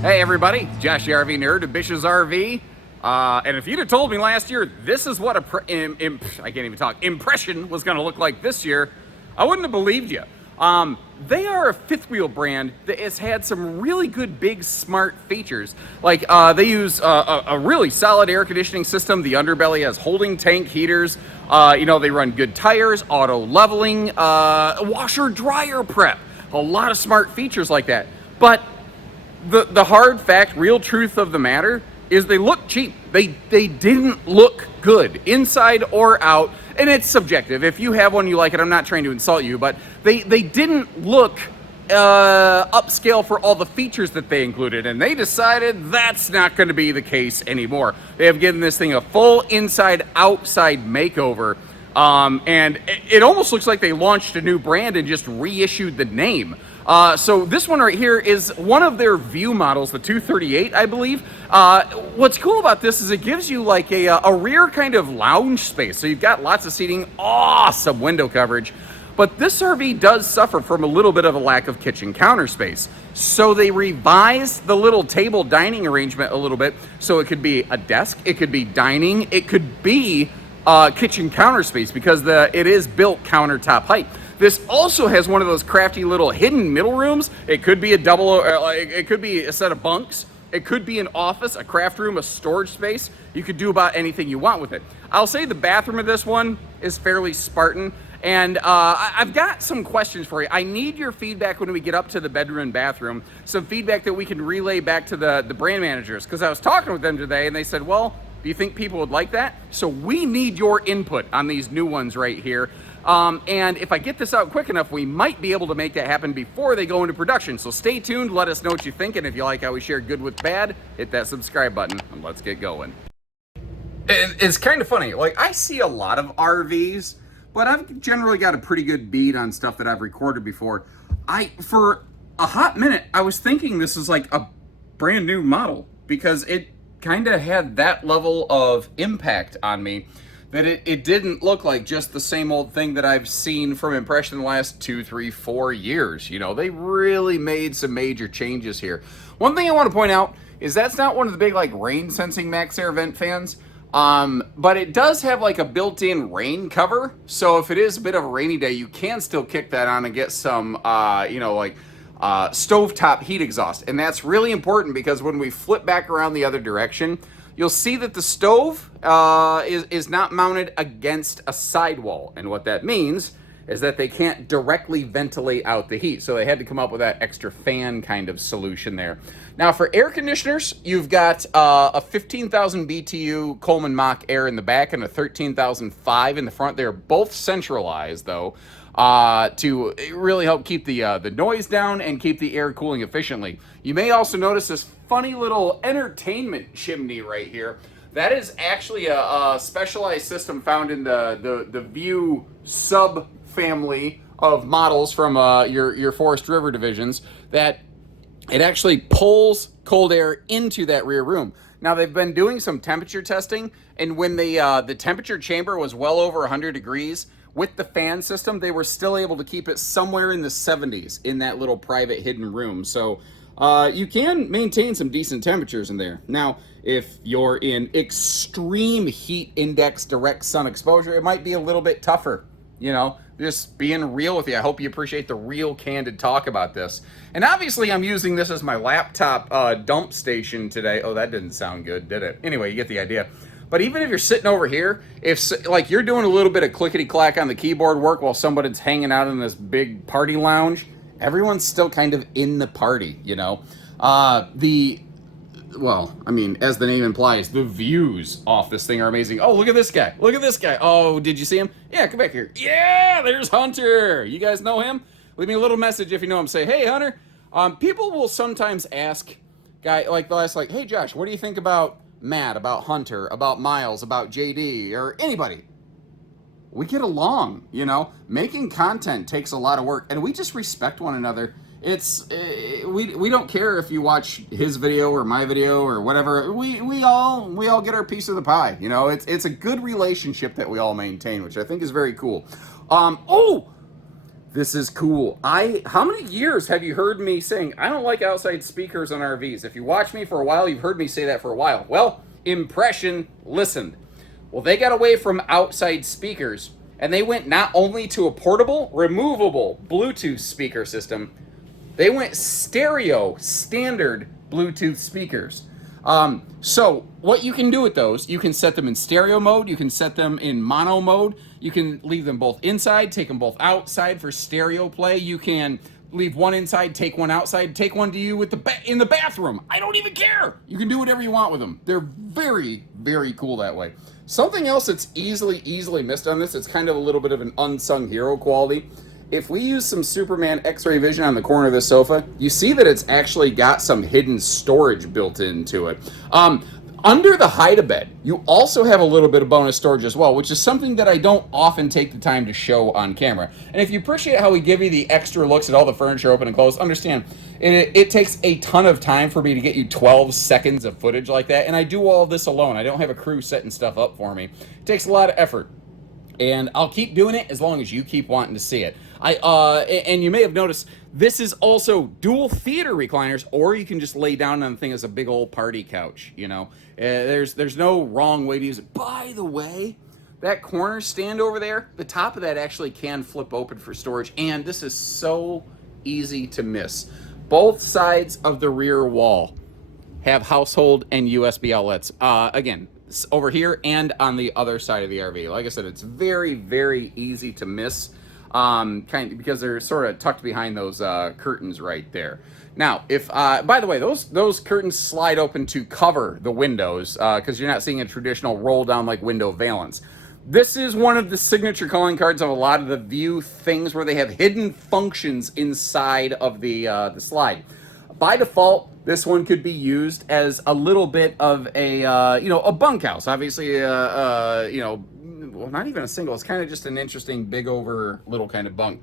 Hey everybody, Josh the RV Nerd of Bish's RV. And if you'd have told me last year this is what I can't even talk, impression was going to look like this year, I wouldn't have believed you. They are a fifth wheel brand that has had some really good big smart features. Like they use a really solid air conditioning system. The underbelly has holding tank heaters. They run good tires, auto leveling, washer dryer prep. A lot of smart features like that. But the hard fact, real truth of the matter is they look cheap. They didn't look good inside or out, and it's subjective. If you have one, you like it. I'm not trying to insult you, but they didn't look upscale for all the features that they included, and they decided that's not going to be the case anymore. They have given this thing a full inside-outside makeover, and it almost looks like they launched a new brand and just reissued the name. So this one right here is one of their View models, the 238, I believe. What's cool about this is it gives you like a rear kind of lounge space. So you've got lots of seating, awesome window coverage. But this RV does suffer from a little bit of a lack of kitchen counter space. So they revised the little table dining arrangement a little bit. So it could be a desk, it could be dining, it could be kitchen counter space because it is built countertop height. This also has one of those crafty little hidden middle rooms. It could be it could be a set of bunks. It could be an office, a craft room, a storage space. You could do about anything you want with it. I'll say the bathroom of this one is fairly Spartan. And I've got some questions for you. I need your feedback when we get up to the bedroom and bathroom. Some feedback that we can relay back to the brand managers. Because I was talking with them today and they said, well, do you think people would like that? So we need your input on these new ones right here. And if I get this out quick enough, we might be able to make that happen before they go into production. So stay tuned, let us know what you think, and if you like how we share good with bad, hit that subscribe button, and let's get going. It's kind of funny, like I see a lot of RVs, but I've generally got a pretty good beat on stuff that I've recorded before. For a hot minute, I was thinking this is like a brand new model, because it kind of had that level of impact on me. That it didn't look like just the same old thing that I've seen from Impression the last 2, 3, 4 years. You know, they really made some major changes here. One thing I want to point out is that's not one of the big like rain sensing Max Air vent fans, but it does have like a built-in rain cover. So if it is a bit of a rainy day, you can still kick that on and get some, stovetop heat exhaust. And that's really important because when we flip back around the other direction, you'll see that the stove is not mounted against a sidewall. And what that means is that they can't directly ventilate out the heat. So they had to come up with that extra fan kind of solution there. Now for air conditioners, you've got a 15,000 BTU Coleman Mach Air in the back and a 13,005 in the front. They're both centralized though, to really help keep the noise down and keep the air cooling efficiently. You may also notice this funny little entertainment chimney right here. That is actually a specialized system found in the View sub-family of models from your Forest River divisions, that it actually pulls cold air into that rear room. Now, they've been doing some temperature testing, and when the temperature chamber was well over 100 degrees, with the fan system, they were still able to keep it somewhere in the 70s in that little private hidden room. So you can maintain some decent temperatures in there. Now, if you're in extreme heat index direct sun exposure, it might be a little bit tougher. You know, just being real with you. I hope you appreciate the real candid talk about this. And obviously I'm using this as my laptop dump station today. Oh, that didn't sound good, did it? Anyway, you get the idea. But even if you're sitting over here, if like you're doing a little bit of clickety-clack on the keyboard work while somebody's hanging out in this big party lounge, everyone's still kind of in the party, you know? Well, I mean, as the name implies, the views off this thing are amazing. Oh, look at this guy. Look at this guy. Oh, did you see him? Yeah, come back here. Yeah, there's Hunter. You guys know him? Leave me a little message if you know him. Say, hey, Hunter. People will sometimes ask, they'll ask, hey, Josh, what do you think about Matt, about Hunter, about Miles, about JD, or anybody? We get along, you know? Making content takes a lot of work, and we just respect one another. We don't care if you watch his video or my video or whatever. We all get our piece of the pie, you know? It's a good relationship that we all maintain, which I think is very cool. This is cool. How many years have you heard me saying I don't like outside speakers on RVs? If you watch me for a while, you've heard me say that for a while. Well, impression listened. Well, they got away from outside speakers and they went not only to a portable, removable Bluetooth speaker system, they went stereo, standard Bluetooth speakers. So what you can do with those, you can set them in stereo mode, you can set them in mono mode, you can leave them both inside, take them both outside for stereo play, you can leave one inside, take one outside, take one to you with in the bathroom. I don't even care. You can do whatever you want with them. They're very, very cool that way. Something else that's easily missed on this, it's kind of a little bit of an unsung hero quality. If we use some Superman X-ray vision on the corner of the sofa, you see that it's actually got some hidden storage built into it. Under the hide-a-bed, you also have a little bit of bonus storage as well, which is something that I don't often take the time to show on camera. And if you appreciate how we give you the extra looks at all the furniture open and closed, understand it takes a ton of time for me to get you 12 seconds of footage like that, and I do all of this alone. I don't have a crew setting stuff up for me. It takes a lot of effort. And I'll keep doing it as long as you keep wanting to see it. And you may have noticed this is also dual theater recliners, or you can just lay down on the thing as a big old party couch. You know, there's no wrong way to use it. By the way, that corner stand over there, the top of that actually can flip open for storage, and this is so easy to miss. Both sides of the rear wall have household and USB outlets. Again, over here and on the other side of the RV. Like I said, it's very, very easy to miss, kind of because they're sort of tucked behind those curtains right there. Now, if by the way, those curtains slide open to cover the windows because you're not seeing a traditional roll down like window valance. This is one of the signature calling cards of a lot of the View things where they have hidden functions inside of the slide. By default, this one could be used as a little bit of a a bunkhouse. Obviously, well, not even a single. It's kind of just an interesting big over little kind of bunk.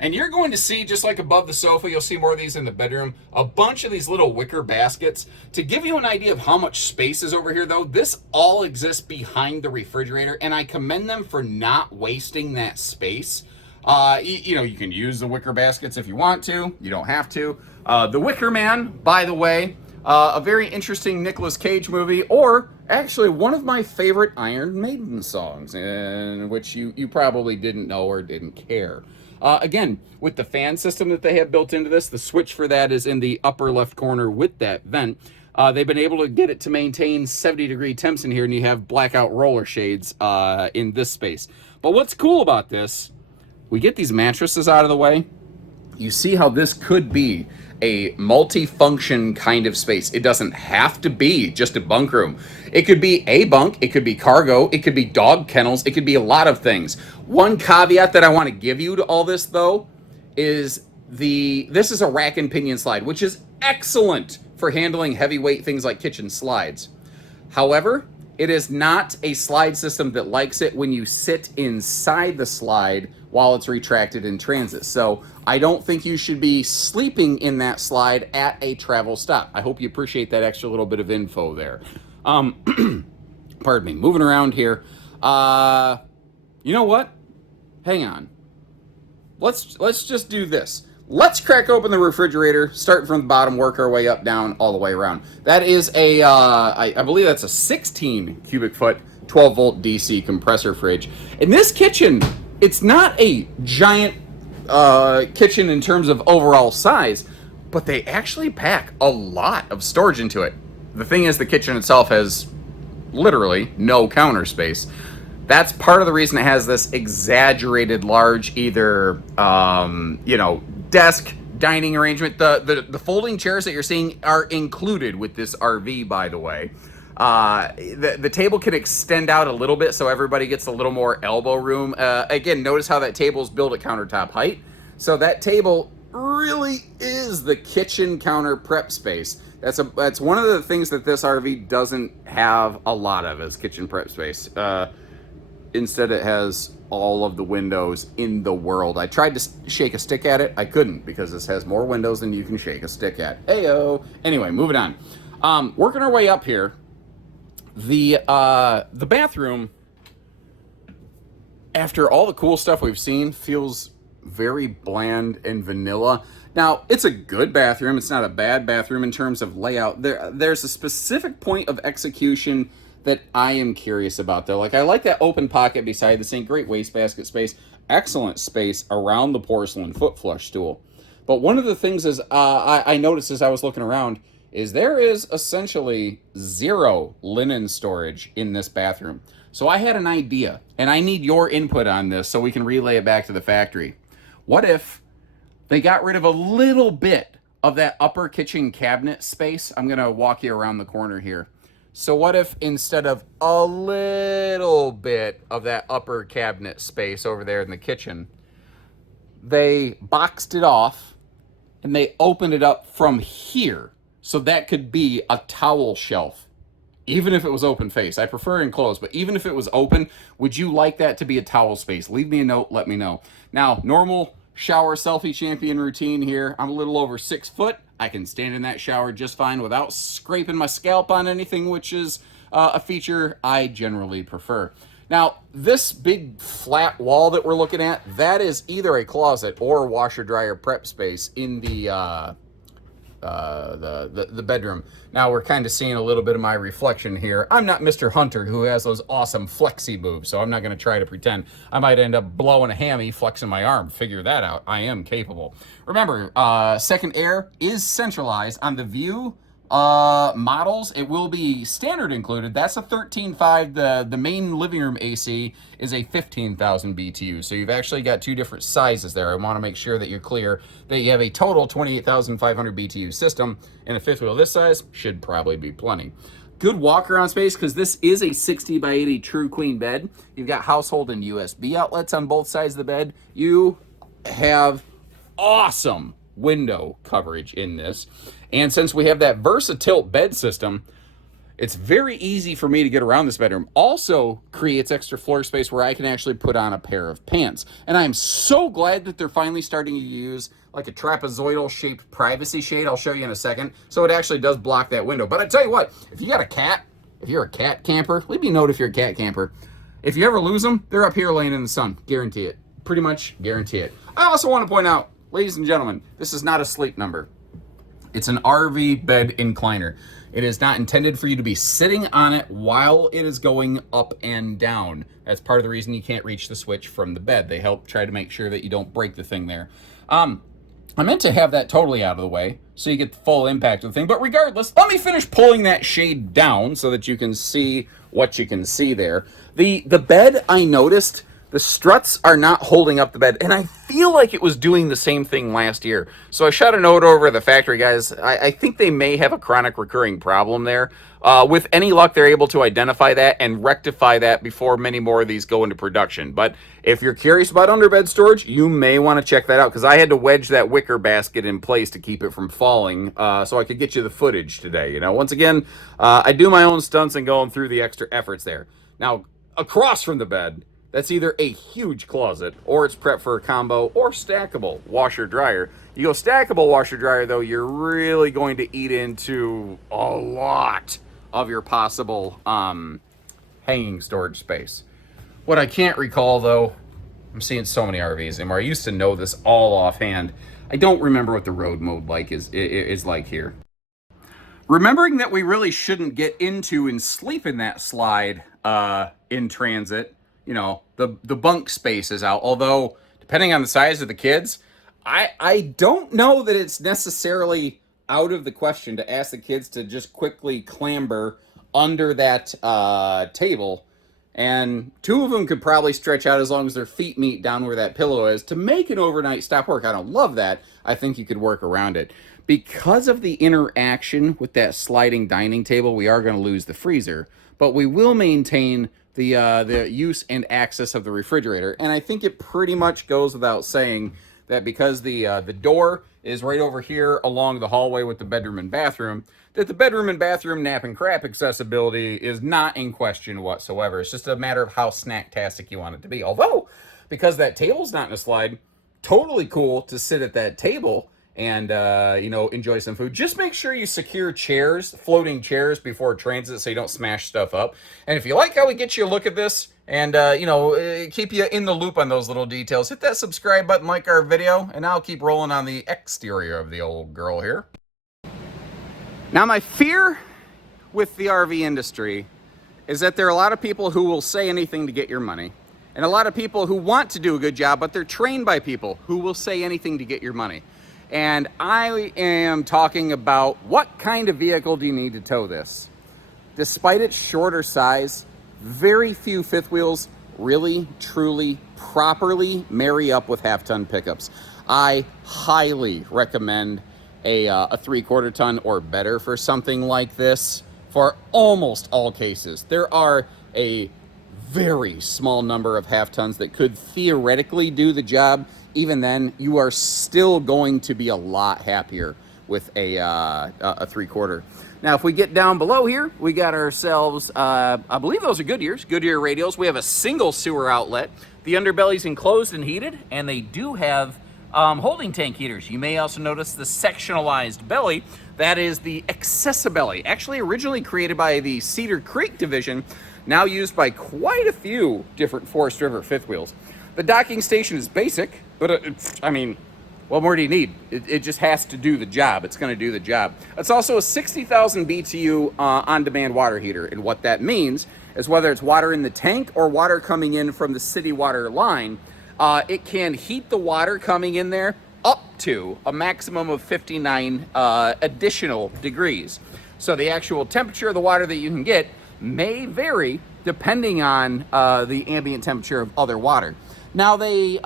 And you're going to see, just like above the sofa, you'll see more of these in the bedroom, a bunch of these little wicker baskets. To give you an idea of how much space is over here, though, this all exists behind the refrigerator, and I commend them for not wasting that space. You can use the wicker baskets if you want to. You don't have to. The Wicker Man, by the way, a very interesting Nicolas Cage movie, or actually one of my favorite Iron Maiden songs, in which you probably didn't know or didn't care. Again, with the fan system that they have built into this, the switch for that is in the upper left corner with that vent. They've been able to get it to maintain 70-degree temps in here, and you have blackout roller shades in this space. But what's cool about this, we get these mattresses out of the way. You see how this could be a multi-function kind of space. It doesn't have to be just a bunk room. It could be a bunk, it could be cargo, it could be dog kennels, it could be a lot of things. One caveat that I want to give you to all this, though, is this is a rack and pinion slide, which is excellent for handling heavyweight things like kitchen slides. However, it is not a slide system that likes it when you sit inside the slide while it's retracted in transit. So I don't think you should be sleeping in that slide at a travel stop. I hope you appreciate that extra little bit of info there. Pardon me, moving around here. You know what? Hang on. Let's just do this. Let's crack open the refrigerator, start from the bottom, work our way up, down, all the way around. That is I believe that's a 16 cubic foot, 12 volt DC compressor fridge. In this kitchen, it's not a giant kitchen in terms of overall size, but they actually pack a lot of storage into it. The thing is, the kitchen itself has literally no counter space. That's part of the reason it has this exaggerated large either, desk dining arrangement. The folding chairs that you're seeing are included with this RV, by the way. The table can extend out a little bit so everybody gets a little more elbow room. Again, notice how that table is built at countertop height. So that table really is the kitchen counter prep space. That's one of the things that this RV doesn't have a lot of, is kitchen prep space. Instead, it has all of the windows in the world. I tried to shake a stick at it. I couldn't, because this has more windows than you can shake a stick at. Ayo. Anyway, moving on. Working our way up here. The bathroom, after all the cool stuff we've seen, feels very bland and vanilla. Now, it's a good bathroom. It's not a bad bathroom in terms of layout. There's a specific point of execution that I am curious about, though. Like, I like that open pocket beside the sink. Great wastebasket space. Excellent space around the porcelain foot flush stool. But one of the things is I noticed as I was looking around is there is essentially zero linen storage in this bathroom. So I had an idea, and I need your input on this so we can relay it back to the factory. What if they got rid of a little bit of that upper kitchen cabinet space? I'm going to walk you around the corner here. So what if instead of a little bit of that upper cabinet space over there in the kitchen, they boxed it off and they opened it up from here so that could be a towel shelf, even if it was open face. I prefer enclosed, but even if it was open, would you like that to be a towel space? Leave me a note, let me know. Now, normal shower selfie champion routine here. I'm a little over 6 foot. I can stand in that shower just fine without scraping my scalp on anything, which is a feature I generally prefer. Now, this big flat wall that we're looking at, that is either a closet or washer dryer prep space in the bedroom. Now we're kind of seeing a little bit of my reflection here. I'm not Mr. Hunter who has those awesome flexi boobs, so I'm not going to try to pretend. I might end up blowing a hammy, flexing my arm. Figure that out. I am capable. Remember, second air is centralized on the View models. It will be standard included. That's a 13.5. The main living room AC is a 15,000 BTU. So you've actually got two different sizes there. I want to make sure that you're clear that you have a total 28,500 BTU system, and a fifth wheel this size should probably be plenty. Good walk around space because this is a 60 by 80 true queen bed. You've got household and USB outlets on both sides of the bed. You have awesome window coverage in this. And since we have that VersaTilt bed system, it's very easy for me to get around this bedroom. Also creates extra floor space where I can actually put on a pair of pants. And I'm so glad that they're finally starting to use like a trapezoidal shaped privacy shade. I'll show you in a second. So it actually does block that window. But I tell you what, if you got a cat, if you're a cat camper, leave me a note if you're a cat camper. If you ever lose them, they're up here laying in the sun. Guarantee it. Pretty much guarantee it. I also want to point out, ladies and gentlemen, this is not a sleep number. It's an RV bed incliner. It is not intended for you to be sitting on it while it is going up and down. That's part of the reason you can't reach the switch from the bed. They help try to make sure that you don't break the thing there. I meant to have that totally out of the way so you get the full impact of the thing. But regardless, let me finish pulling that shade down so that you can see what you can see there. The bed, I noticed, the struts are not holding up the bed, and I feel like it was doing the same thing last year. So I shot a note over at the factory guys. I think they may have a chronic recurring problem there. With any luck, they're able to identify that and rectify that before many more of these go into production. But if you're curious about underbed storage, you may want to check that out, because I had to wedge that wicker basket in place to keep it from falling so I could get you the footage today. You know, once again, I do my own stunts and going through the extra efforts there. Now, across from the bed, that's either a huge closet or it's prepped for a combo or stackable washer dryer. You go stackable washer dryer though, you're really going to eat into a lot of your possible hanging storage space. What I can't recall though, I'm seeing so many RVs anymore. I used to know this all offhand. I don't remember what the road mode is like here. Remembering that we really shouldn't get into and sleep in that slide in transit. You know, the bunk space is out. Although, depending on the size of the kids, I don't know that it's necessarily out of the question to ask the kids to just quickly clamber under that table. And two of them could probably stretch out as long as their feet meet down where that pillow is to make an overnight stop work. I don't love that. I think you could work around it. Because of the interaction with that sliding dining table, we are going to lose the freezer. But we will maintain the use and access of the refrigerator. And I think it pretty much goes without saying that because the door is right over here along the hallway with the bedroom and bathroom, that the bedroom and bathroom nap and crap accessibility is not in question whatsoever. It's just a matter of how snack-tastic you want it to be. Although, because that table's not in a slide, totally cool to sit at that table and enjoy some food. Just make sure you secure chairs, floating chairs, before transit so you don't smash stuff up. And if you like how we get you a look at this and keep you in the loop on those little details, hit that subscribe button, like our video, and I'll keep rolling on the exterior of the old girl here. Now, my fear with the RV industry is that there are a lot of people who will say anything to get your money, and a lot of people who want to do a good job, but they're trained by people who will say anything to get your money. And I am talking about, what kind of vehicle do you need to tow this? Despite its shorter size, very few fifth wheels really, truly, properly marry up with half-ton pickups. I highly recommend a 3/4 ton or better for something like this for almost all cases. There are a very small number of half tons that could theoretically do the job. Even then, you are still going to be a lot happier with a 3/4. Now, if we get down below here, we got ourselves, I believe those are Goodyear radials. We have a single sewer outlet. The underbelly's enclosed and heated, and they do have holding tank heaters. You may also notice the sectionalized belly. That is the accessibelly, actually originally created by the Cedar Creek division, now used by quite a few different Forest River fifth wheels. The docking station is basic, but what more do you need? It just has to do the job. It's going to do the job. It's also a 60,000 BTU on-demand water heater, and what that means is whether it's water in the tank or water coming in from the city water line, it can heat the water coming in there up to a maximum of 59 additional degrees. So the actual temperature of the water that you can get may vary depending on the ambient temperature of other water. Now, they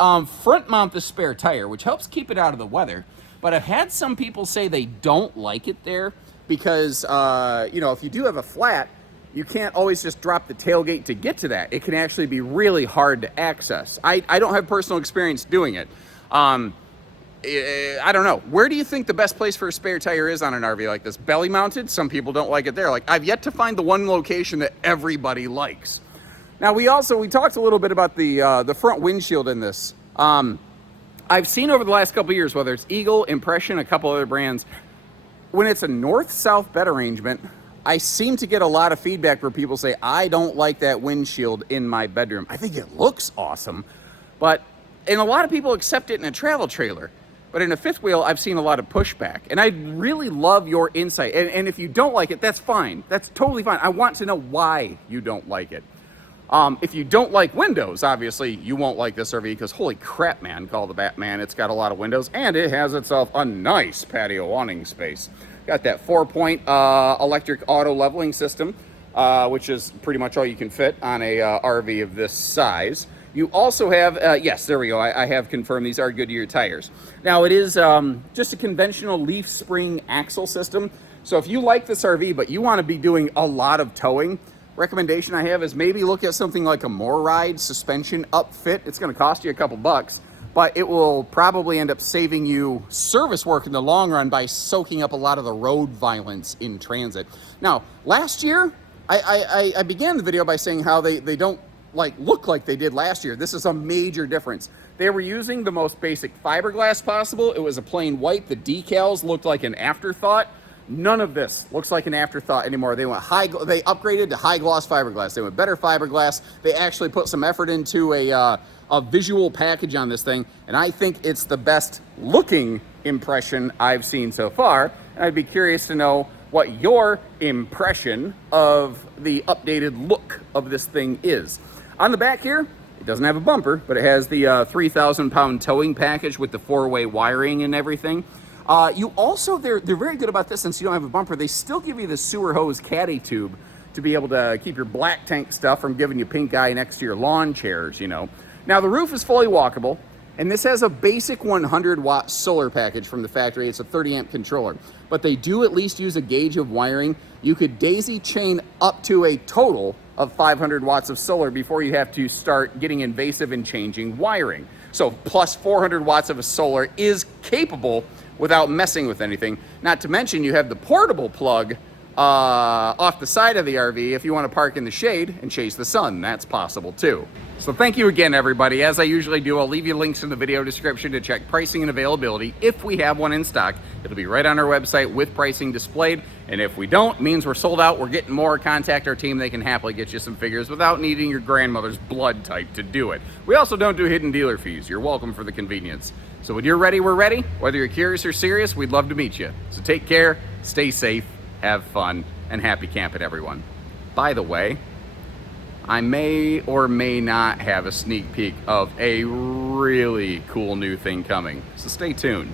front mount the spare tire, which helps keep it out of the weather, but I've had some people say they don't like it there because, if you do have a flat, you can't always just drop the tailgate to get to that. It can actually be really hard to access. I don't have personal experience doing it. I don't know. Where do you think the best place for a spare tire is on an RV like this? Belly mounted? Some people don't like it there. Like, I've yet to find the one location that everybody likes. Now, we talked a little bit about the front windshield in this. I've seen over the last couple of years, whether it's Eagle, Impression, a couple other brands, when it's a north-south bed arrangement, I seem to get a lot of feedback where people say, I don't like that windshield in my bedroom. I think it looks awesome, and a lot of people accept it in a travel trailer. But in a fifth wheel, I've seen a lot of pushback. And I really love your insight. And if you don't like it, that's fine. That's totally fine. I want to know why you don't like it. If you don't like windows, obviously, you won't like this RV because, holy crap, man, call the Batman. It's got a lot of windows, and it has itself a nice patio awning space. Got that 4-point electric auto leveling system, which is pretty much all you can fit on a RV of this size. You also have, yes, there we go. I have confirmed these are Goodyear tires. Now, it is just a conventional leaf spring axle system. So if you like this RV, but you want to be doing a lot of towing, recommendation I have is maybe look at something like a MoreRide suspension upfit. It's going to cost you a couple bucks, but it will probably end up saving you service work in the long run by soaking up a lot of the road violence in transit. Now, last year, I began the video by saying how they don't look like they did last year. This is a major difference. They were using the most basic fiberglass possible. It was a plain white. The decals looked like an afterthought. None of this looks like an afterthought anymore. They upgraded to high gloss fiberglass. They went better fiberglass. They actually put some effort into a visual package on this thing, and I think it's the best looking impression I've seen so far. And I'd be curious to know what your impression of the updated look of this thing is. On the back here, it doesn't have a bumper, but it has the 3,000-pound towing package with the 4-way wiring and everything. You also, they're very good about this since you don't have a bumper. They still give you the sewer hose caddy tube to be able to keep your black tank stuff from giving you pink eye next to your lawn chairs, Now, the roof is fully walkable, and this has a basic 100-watt solar package from the factory. It's a 30-amp controller, but they do at least use a gauge of wiring. You could daisy chain up to a total of 500 watts of solar before you have to start getting invasive and changing wiring. So plus 400 watts of a solar is capable without messing with anything. Not to mention you have the portable plug off the side of the RV if you want to park in the shade and chase the sun. That's possible too. So thank you again, everybody. As I usually do, I'll leave you links in the video description to check pricing and availability. If we have one in stock, it'll be right on our website with pricing displayed. And if we don't, it means we're sold out, we're getting more. Contact our team. They can happily get you some figures without needing your grandmother's blood type to do it. We also don't do hidden dealer fees. You're welcome for the convenience. So when you're ready, we're ready. Whether you're curious or serious, we'd love to meet you. So take care, stay safe, have fun, and happy camping, everyone. By the way, I may or may not have a sneak peek of a really cool new thing coming, so stay tuned.